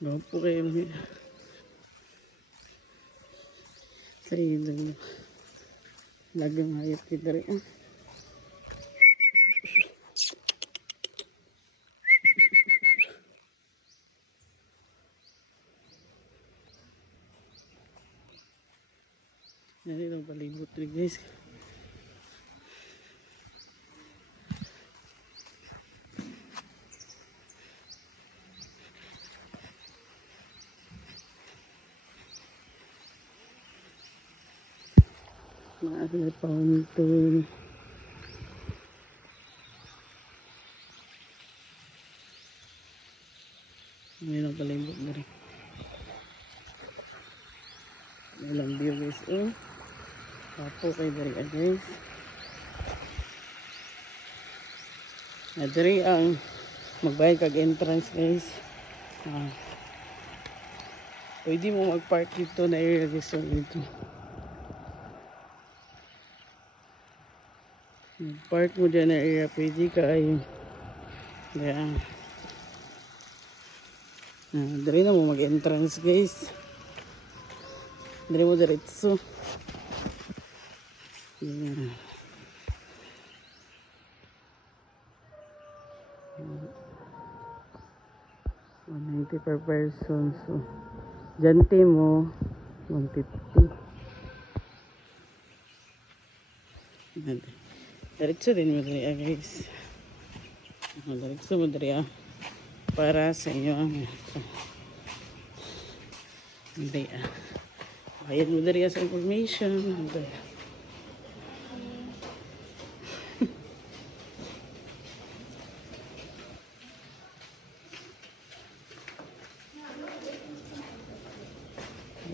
Gawin po kayo sa ilong. Lagang hayop kita rin. Yan yung palibot rin guys. Maaari pa untun. Ngayon ang palibot na rin. Ilang view guys. Papo kay dari guys. Dari ang magbayad kag entrance guys. Pwede mo mag-park dito na area guys. Dito. Park mo dyan na area, pwede ka ay yan. Dari na mo mag-entrance guys. Dari mo diretso. Yan. 190 per person. So, jante mo 150. Diretso din mo dali guys. Diretso mo dali para sa inyo hindi bayad mo dali sa information.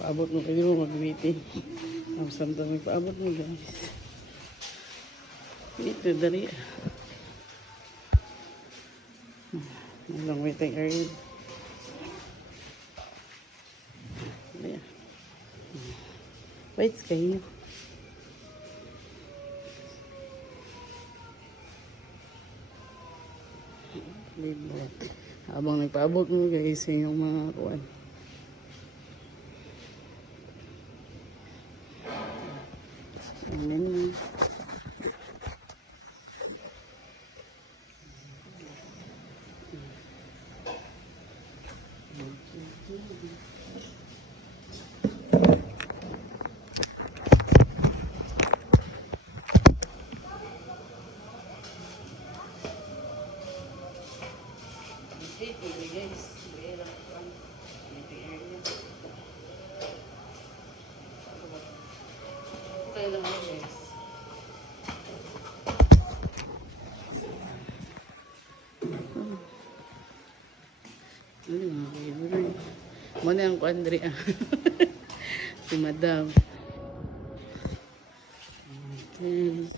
Paabot mo, pwede mo mag-meeting. Samtang may paabot mo guys. Ito dari. Walang waiting area. Wait kayo. Habang nagpaabot mo guys yung mga kuwan. Ayan. Guys, okay lang guys. Ano mga kayo? Muna ang ko Andrea. Si Madam. Okay.